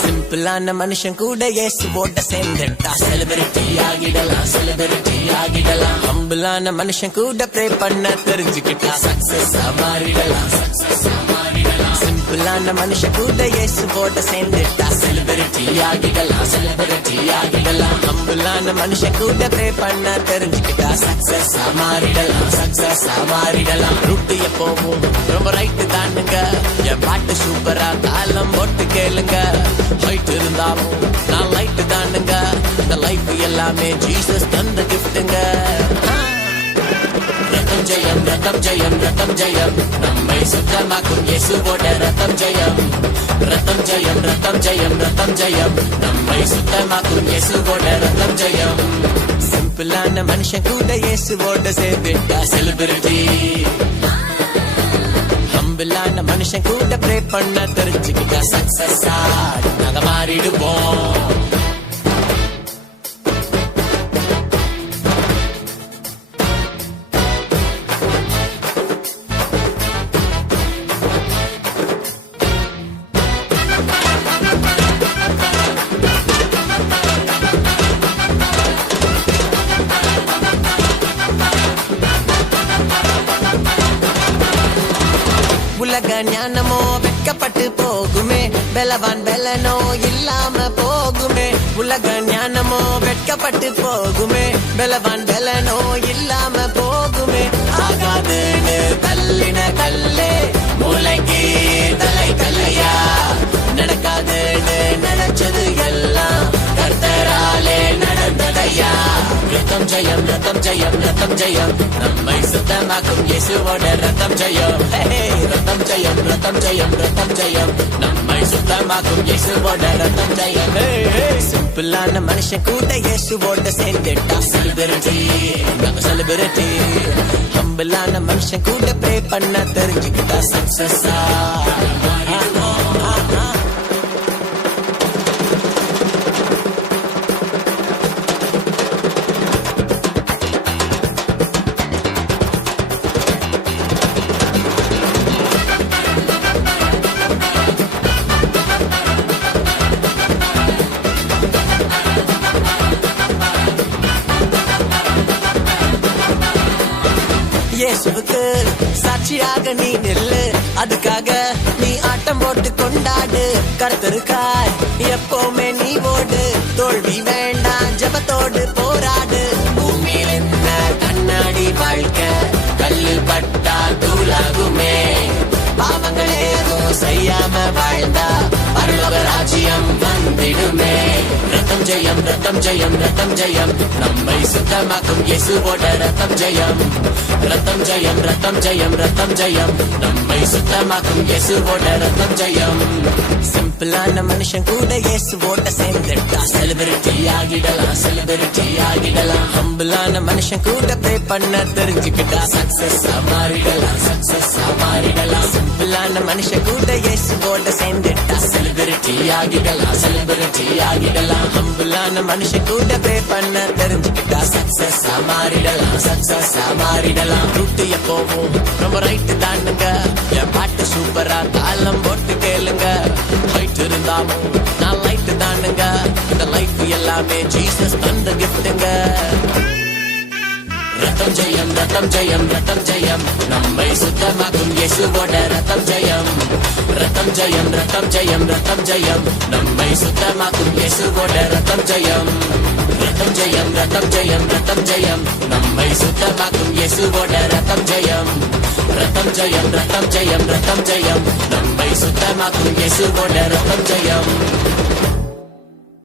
சிம்பிளான மனுஷன் கூட இயேசுவோட சேர்ந்துட்டா செலிபிரிட்டி ஆகிடலாம் ஹம்பிளான மனுஷன் கூட ப்ரே பண்ண தெரிஞ்சுக்கிட்டா சக்சஸ் மாறிடலாம் சிம்பிளான மனுஷன் கூட இயேசுவோட சேர்ந்துட்டா செலிபிரிட்டி ஆகிடலாம் ஹம்பிளான மனுஷன் கூட ப்ரே பண்ண தெரிஞ்சுக்கிட்டா சக்சஸ் மாறிடலாம் ரூட்டு எப்போவும் ரொம்ப ரைட்டு தானுங்க என் பாட்டு சூப்பரா தாளம் போட்டு கேளுங்க ஹைட் இருந்தாலும் நான் லைட் தானுங்க இந்த லைஃப் எல்லாமே ஜீசஸ் தந்த கிஃப்ட்டுங்க ரத்தம் ஜெயம் நம்மை சுத்தமாக்கும் இயேசுவோட ரத்தம் ஜெயம் நம்மை சுத்தமாக்கும் இயேசுவோட ரத்தம் ஜெயம் சிம்பிளான மனுஷன் கூட இயேசுவோட சேர்ந்துட்டா செலிபிரிட்டி ஹம்பிளான மனுஷன் கூட ப்ரே பண்ண தெரிஞ்சுக்கிட்டா சக்சஸா நாங்க மாறிடுவோம் உலக ஞானமோ வெட்கப்பட்டு போகுமே பலவான் பலனோ இல்லாம போகுமே உலக ஞானமோ வெட்கப்பட்டு போகுமே பலவான் பலனோ இல்லாம போகுமே ஆகாதுன்னு தள்ளின கல்லே மூளைக்கு தலை கல்லையா நடக்காதுன்னு நினைச்சது எல்லாம் கர்த்தராலே நடந்ததையா ரத்தம் ஜெயம் நம்மை சுத்தமாக்கும் இயேசுவோட ரத்தம் ஜெயம் ரத்தம் ஜெயம் நம்மை சுத்தமாக்கும் இயேசுவோட ரத்தம் ஜெயம் சிம்பிளான மனுஷன் கூட இயேசுவோட சேர்ந்துட்டா செலிபிரிட்டி ஹம்பிளான மனுஷன் கூட ப்ரே பண்ண தெரிஞ்சுக்கிட்டா சக்சஸா இயேசுவுக்கு சாட்சியாக நீ நில்லு அதுக்காக நீ ஆட்டம் போட்டு கொண்டாடு கர்த்தருக்காய் எப்பவுமே நீ ஓடு தோல்வி வேண்டாம் ஜெபத்தோடு போராடு பூமியில் என்ன கண்ணாடி வாழ்க்கை கல்லு பட்டா தூளாகுமே பாவங்களே செய்யாம வாழ்ந்தா பரலோக ராஜ்யம் வந்திடுமே ரத்தம் ஜெயம் நம்மை சுத்தமாக்கும் இயேசுவோட ரத்தம் ஜெயம் நம்மை சுத்தமாக்கும் இயேசுவோட ரத்தம் ஜெயம் சிம்பிளான மனுஷன் கூட இயேசுவோட சேர்ந்துட்டா செலிபிரிட்டி ஆகிடலாம் ஹம்பிளான மனுஷன் கூட ப்ரே பண்ண தெரிஞ்சுக்கிட்டா சக்சஸ் மாறிடலாம் சிம்பிளான மனுஷன் கூட இயேசுவோட சேர்ந்துட்டா செலிபிரிட்டி ஆகிடலாம் ஹம்பிளான மனுஷன் கூட ப்ரே பண்ண தெரிஞ்சுக்கிட்டா சக்சஸ் மாறிடலாம் ரூட்டு எப்போவும் ரொம்ப ரைட்டு தானுங்க என் பாட்டு சூப்பரா தாளம் போட்டு கேளுங்க ஹைட் இருந்தாலும் நான் லைட் தானுங்க இந்த லைஃப் எல்லாமே ஜீசஸ் தந்த கிஃப்ட்டுங்க ரத்தம் ஜெயம் நம்மை சுத்தமாக்கும் இயேசுவோட ரத்தம் ஜெயம் நம்மை சுத்தமாக்கும் இயேசுவோட ரத்தம் ஜெயம் நம்மை சுத்தமாக்கும் இயேசுவோட ரத்தம் ஜெயம் நம்மை சுத்தமாக்கும் இயேசுவோட ரத்தம் ஜெயம்